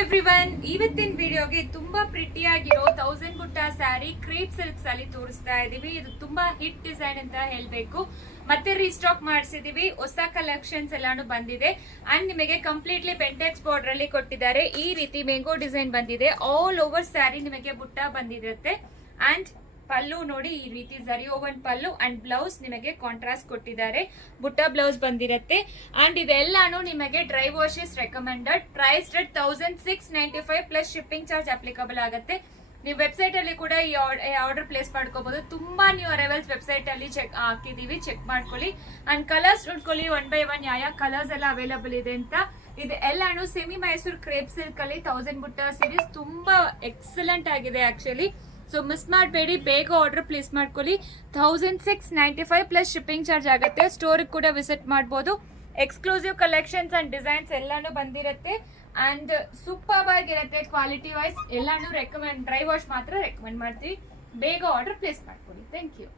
Everyone, ಇವತ್ತಿನ ವಿಡಿಯೋಗೆ ತುಂಬಾ ಪ್ರಿಟಿಯಾಗಿರೋ 1000 ಬುಟ್ಟ ಸ್ಯಾರಿ ಕ್ರೇಪ್ ಸಿಲ್ಕ್ ಅಲ್ಲಿ ತೋರಿಸ್ತಾ ಇದೀವಿ. ಇದು ತುಂಬಾ ಹಿಟ್ ಡಿಸೈನ್ ಅಂತ ಹೇಳ್ಬೇಕು. ಮತ್ತೆ ರೀಸ್ಟಾಕ್ ಮಾಡಿಸಿದೀವಿ. ಹೊಸ ಕಲೆಕ್ಷನ್ಸ್ ಎಲ್ಲಾನು ಬಂದಿದೆ ಅಂಡ್ ನಿಮಗೆ ಕಂಪ್ಲೀಟ್ಲಿ ಬೆಂಟೆಕ್ಸ್ ಬಾರ್ಡರ್ ಅಲ್ಲಿ ಕೊಟ್ಟಿದ್ದಾರೆ. ಈ ರೀತಿ ಮ್ಯಾಂಗೋ ಡಿಸೈನ್ ಬಂದಿದೆ. ಆಲ್ ಓವರ್ ಸ್ಯಾರಿ ನಿಮಗೆ ಬುಟ್ಟ ಬಂದಿರುತ್ತೆ ಅಂಡ್ ಪಲ್ಲು ನೋಡಿ ಈ ರೀತಿ ಜರಿ ಓವನ್ ಪಲ್ಲು ಅಂಡ್ ಬ್ಲೌಸ್ ನಿಮಗೆ ಕಾಂಟ್ರಾಸ್ಟ್ ಕೊಟ್ಟಿದ್ದಾರೆ. ಬುಟ್ಟ ಬ್ಲೌಸ್ ಬಂದಿರುತ್ತೆ ಅಂಡ್ ಇದೆಲ್ಲಾನು ನಿಮಗೆ dry wash is recommended. Price rate 1695 plus shipping charge applicable ಆಗುತ್ತೆ. ನೀವು ವೆಬ್ಸೈಟ್ ಅಲ್ಲಿ ಕೂಡ ಈ ಆರ್ಡರ್ ಪ್ಲೇಸ್ ಮಾಡ್ಕೋಬಹುದು. ತುಂಬಾ ನ್ಯೂ ಅರೈವಲ್ಸ್ ವೆಬ್ಸೈಟ್ ಅಲ್ಲಿ ಹಾಕಿದೀವಿ, ಚೆಕ್ ಮಾಡ್ಕೊಳ್ಳಿ. ಅಂಡ್ ಕಲರ್ಸ್ ನೋಡ್ಕೊಳ್ಳಿ, 1 by 1 ಯಾವ ಕಲರ್ಸ್ ಎಲ್ಲ ಅವೈಲಬಲ್ ಇದೆ ಅಂತ. ಇದು ಎಲ್ಲಾನು ಸೆಮಿ ಮೈಸೂರ್ ಕ್ರೇಪ್ ಸಿಲ್ಕ್ ಅಲ್ಲಿ 1000 ಬುಟ್ಟ ಸೀರೀಸ್ ತುಂಬಾ ಎಕ್ಸಲೆಂಟ್ ಆಗಿದೆ ಆಕ್ಚುಲಿ. ಸೊ ಮಿಸ್ ಮಾಡಬೇಡಿ, ಬೇಗ ಆರ್ಡರ್ ಪ್ಲೇಸ್ ಮಾಡ್ಕೊಳ್ಳಿ. 1695 ಪ್ಲಸ್ ಶಿಪ್ಪಿಂಗ್ ಚಾರ್ಜ್ ಆಗುತ್ತೆ. ಸ್ಟೋರ್ ಕೂಡ ವಿಸಿಟ್ ಮಾಡಬಹುದು. ಎಕ್ಸ್ಕ್ಲೂಸಿವ್ ಕಲೆಕ್ಷನ್ಸ್ ಅಂಡ್ ಡಿಸೈನ್ಸ್ ಎಲ್ಲಾನು ಬಂದಿರುತ್ತೆ ಅಂಡ್ ಸೂಪರ್ ಆಗಿರುತ್ತೆ. ಕ್ವಾಲಿಟಿ ವೈಸ್ ಎಲ್ಲಾನು ರೆಕಮೆಂಡ್. ಡ್ರೈ ವಾಶ್ ಮಾತ್ರ ರೆಕಮೆಂಡ್ ಮಾಡ್ತೀವಿ. ಬೇಗ ಆರ್ಡರ್ ಪ್ಲೇಸ್ ಮಾಡ್ಕೊಳ್ಳಿ. Thank you.